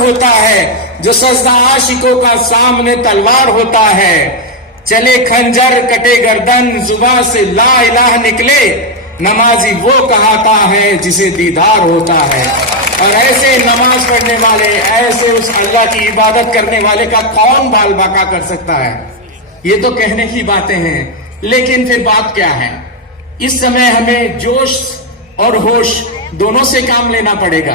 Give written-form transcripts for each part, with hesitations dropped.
होता है, जो सजदा आशिकों का सामने तलवार होता है। चले खंजर कटे गर्दन, जुबान से ला इलाह निकले, नमाजी वो कहता है जिसे दीदार होता है। और ऐसे नमाज पढ़ने वाले, ऐसे उस अल्लाह की इबादत करने वाले का कौन बाल बाका कर सकता है? ये तो कहने की बातें हैं, लेकिन फिर बात क्या है? इस समय हमें जोश और होश दोनों से काम लेना पड़ेगा,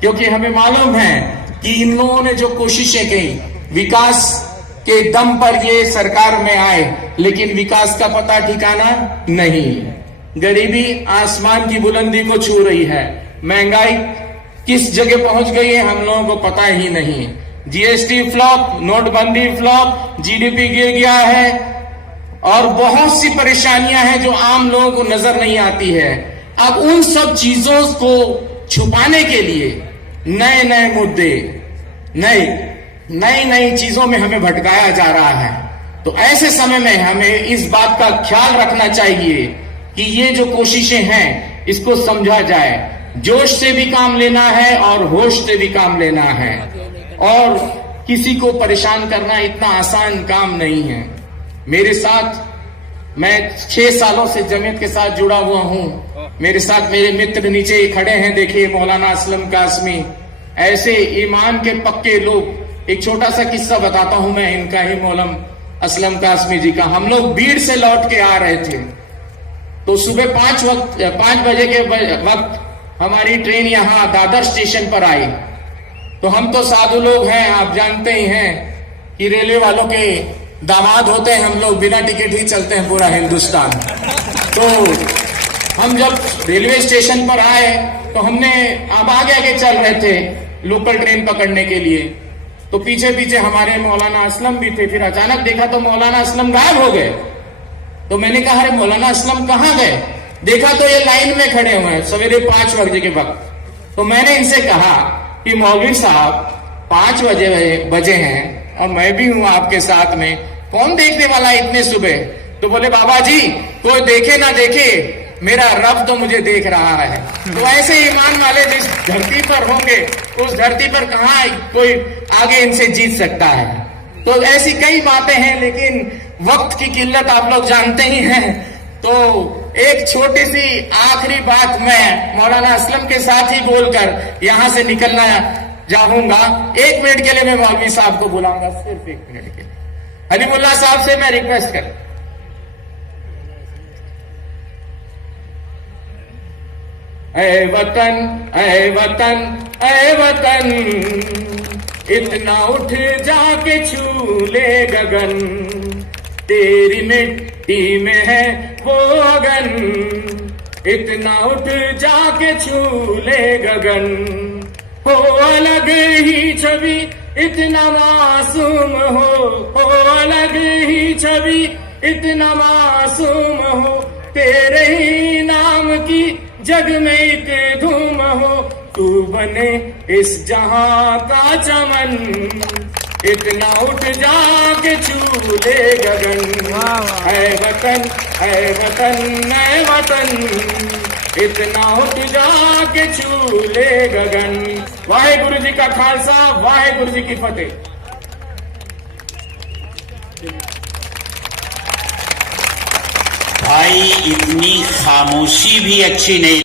क्योंकि हमें मालूम है कि इन लोगों ने जो कोशिशें की, विकास के दम पर ये सरकार में आए, लेकिन विकास का पता ठिकाना नहीं। गरीबी आसमान की बुलंदी को छू रही है, महंगाई किस जगह पहुंच गई है हम लोगों को पता ही नहीं। जीएसटी फ्लॉप, नोटबंदी फ्लॉप, जीडीपी गिर गया है, और बहुत सी परेशानियां हैं जो आम लोगों को नजर नहीं आती है। अब उन सब चीजों को छुपाने के लिए नए नए मुद्दे, नई नई चीजों में हमें भटकाया जा रहा है। तो ऐसे समय में हमें इस बात का ख्याल रखना चाहिए कि ये जो कोशिशें हैं इसको समझा जाए। जोश से भी काम लेना है और होश से भी काम लेना है, और किसी को परेशान करना इतना आसान काम नहीं है। मेरे साथ, मैं 6 सालों से जमीयत के साथ जुड़ा हुआ हूं। मेरे साथ मेरे मित्र नीचे खड़े हैं, देखिए मौलाना असलम कासमी, ऐसे ईमान के पक्के लोग। एक छोटा सा किस्सा बताता हूं मैं इनका ही, मौलाना असलम कासमी जी का। हम लोग भीड़ से लौट के आ रहे थे, तो सुबह 5 बजे के वक्त हमारी ट्रेन यहाँ दादर स्टेशन पर आई। तो हम तो साधु लोग हैं, आप जानते ही हैं कि रेलवे वालों के दामाद होते हैं हम लोग, बिना टिकट ही चलते हैं पूरा हिंदुस्तान। तो हम जब रेलवे स्टेशन पर आए तो हमने अब आगे चल रहे थे लोकल ट्रेन पकड़ने के लिए, तो पीछे पीछे हमारे मौलाना असलम भी थे। फिर अचानक देखा तो मौलाना असलम गायब हो गए। तो मैंने कहा, अरे मौलाना असलम कहाँ गए? देखा तो ये लाइन में खड़े हुए हैं सवेरे 5 बजे के वक्त। तो मैंने इनसे कहा कि मौलवी साहब 5 बजे हैं और मैं भी हूं आपके साथ में, कौन देखने वाला है इतने सुबह? तो बोले, बाबा जी कोई देखे ना देखे, मेरा रब तो मुझे देख रहा है। तो ऐसे ईमान वाले जिस धरती पर होंगे, उस धरती पर कहां कोई आगे इनसे जीत सकता है? तो ऐसी कई बातें हैं, लेकिन वक्त की किल्लत आप लोग जानते ही हैं। तो एक छोटी सी आखिरी बात मैं मौलाना असलम के साथ ही बोलकर यहां से निकलना चाहूंगा। 1 मिनट के लिए मैं मौलवी साहब को बुलाऊंगा, सिर्फ 1 मिनट के लिए। हलीमुल्लाह साहब से मैं रिक्वेस्ट कर, ऐ वतन, ऐ वतन, ऐ वतन, इतना उठ जाके छू ले गगन, तेरी मिट्टी में है वो अगन, इतना उठ जाके छू ले गगन। हो अलग ही छवि इतना मासूम हो अलग ही छवि इतना मासूम हो, तेरे ही नाम की जग में एक धूम हो, तू बने इस जहां का चमन, इतना उठ जाके छू ले गगन। ऐ वतन, ऐ वतन, ऐ वतन, इतना उठ जाके छू ले गगन। वाहेगुरु जी का खालसा, वाहेगुरु जी की फतेह। भाई इतनी खामोशी भी अच्छी नहीं।